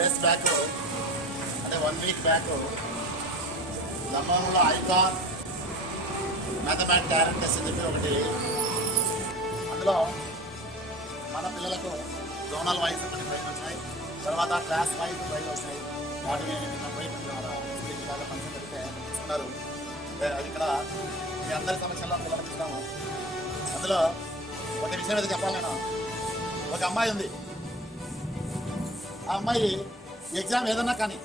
Days back అంటే 1 week back లంబాడంలో ICON mathematics talent test అని చెప్పి ఒకటి, అందులో మన పిల్లలకు జోనల్ వైజ్ కొన్ని ప్రైజ్ వచ్చినాయి, తర్వాత క్లాస్ వైజ్ ప్రైజ్ వచ్చినాయి. వాటిని బాగా ఫంక్షన్ పెడితే తీసుకున్నారు. అది ఇక్కడ మీ అందరి సమస్యల్లో పిల్లలకు ఇస్తాము. అందులో ఒక విషయం అయితే చెప్పాలి. నేను ఒక అమ్మాయి ఉంది. ఆ అమ్మాయి ఎగ్జామ్ ఏదన్నా కానీ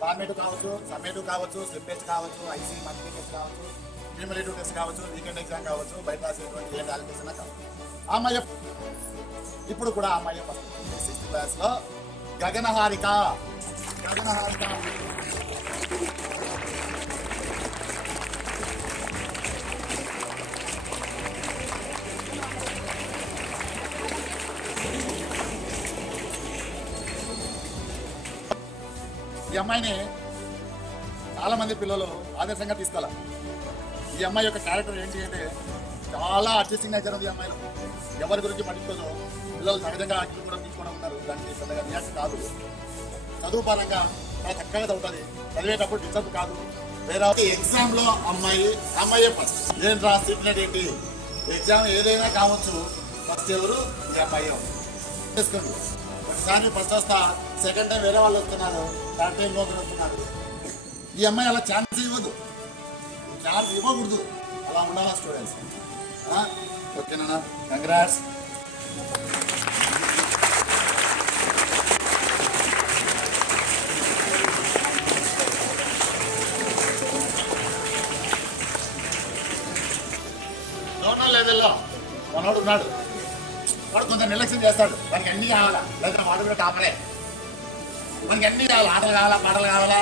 ఫార్మేటివ్ కావచ్చు, సమ్మేటివ్ కావచ్చు, స్లిప్ టెస్ట్ కావచ్చు, ఐసీ మంత్లీ టెస్ట్ కావచ్చు, క్యూములేటివ్ టెస్ట్ కావచ్చు, వీకెండ్ ఎగ్జామ్ కావచ్చు, బయట రాసేటువంటి ఏ టాలెంట్ టెస్ట్ అయినా కావచ్చు. ఆ అమ్మాయి ఇప్పుడు కూడా ఆ అమ్మాయి 6th క్లాస్లో గగనహారిక ఈ అమ్మాయిని చాలా మంది పిల్లలు ఆదర్శంగా తీసుకోవాలి. ఈ అమ్మాయి యొక్క క్యారెక్టర్ ఏంటి అంటే చాలా అడ్జస్టింగ్ నేచర్ ఉంది. ఈ అమ్మాయిలో ఎవరి గురించి పట్టించుకోదు. పిల్లలు సహజంగా అడ్జస్ట్ కూడా తీసుకోవడం ఉన్నారు. దానికి పెద్దగా రియాక్ట్ కాదు. చదువు పరంగా చాలా చక్కగా చదువుతుంది. చదివేటప్పుడు డిస్టర్బ్ కాదు. వేరే ఎగ్జామ్లో అమ్మాయి ఫస్ట్. ఏం రాసినట్టు ఏంటి ఎగ్జామ్ ఏదైనా కావచ్చు, ఫస్ట్ ఎవరు ఈ అమ్మాయి చేసుకోండి. ఒకసారి ఫస్ట్ వస్తా, సెకండ్ టైం వేరే వాళ్ళు వస్తున్నారు, థర్డ్ టైం లోపల వస్తున్నారు. ఈ అమ్మాయి అలా ఛాన్స్ ఇవ్వద్దు, ఛాన్స్ ఇవ్వకూడదు. అలా ఉండాలా స్టూడెంట్స్. ఓకేనా? కంగ్రాట్స్. జోనల్ లెవెల్లో మనోడు ఉన్నాడు. వాడు కొంత నిర్లక్ష్యం చేస్తాడు. వానికి అన్నీ కావాలా, లేదా వాడు కూడా టాపరే. మనకి అన్నీ కావాలి. ఆటలు కావాలా, పాటలు కావాలా,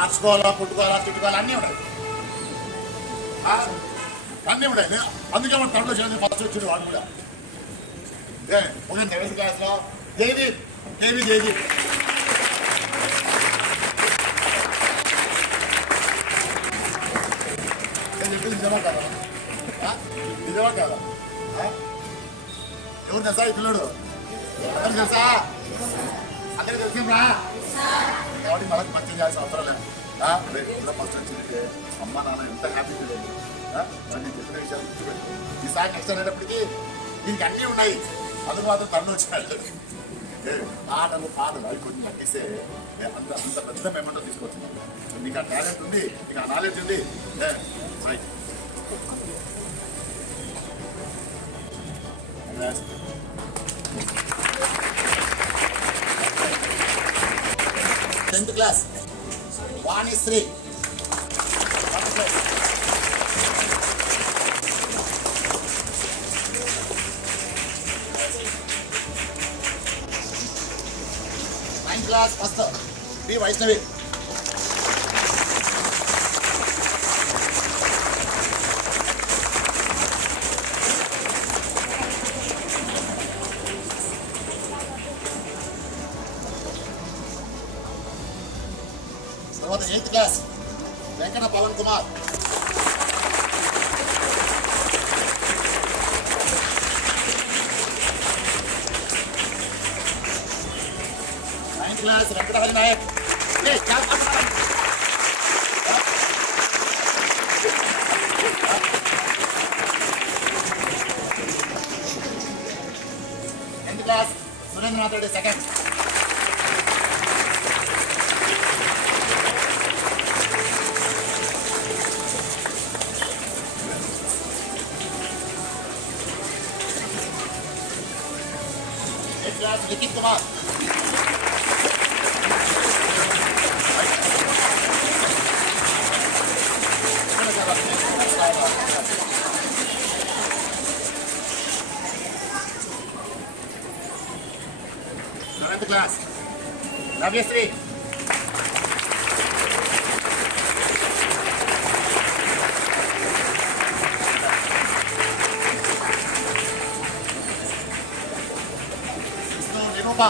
ఆడుకోవాలా, పుట్టుకోవాలా, చుట్టుకోవాలా, అన్నీ ఉన్నాయి. అన్నీ ఉన్నాయి. అందుకే మన తమిళ చేసి ఫస్ట్ వచ్చింది వాడు కూడా. ఒక 7th క్లాస్లో జయదీప్ నేను చెప్పింది నిజమా కదా? నిజమా కదా? ఎవరు తెలుసా ఈ పిల్లడు? అందరికి తెలుసా? అందరికి తెలిసిందా? కాబట్టి మనకు మంచి చేయాల్సిన అవసరం లేదు. రేపు ఫస్ట్ వచ్చింది అమ్మ నాన్న ఎంత హ్యాపీ ఫీల్ అయింది. నేను చెప్పిన విషయాలు గుర్తుపెట్టి ఈసారి నెక్స్ట్ అనేటప్పటికీ దీనికి అన్నీ ఉన్నాయి. అది మాత్రం తన్ను వచ్చినాయి. పాటలు అవి కొంచెం తగ్గిస్తే అంత పెద్ద పేమెంట్ తీసుకోవచ్చు. మీకు ఆ టాలెంట్ ఉంది, మీకు ఆ నాలెడ్జ్ ఉంది. Tenth class Vanishree. Class first B Vaishnavi. తర్వాత 8th class Venkata Pavan Kumar. Class Venkata Hari Nayak. Tenth class Surendranath Reddy second. Class Nikhil Kumar. Seventh class Navyasri. Nirupa.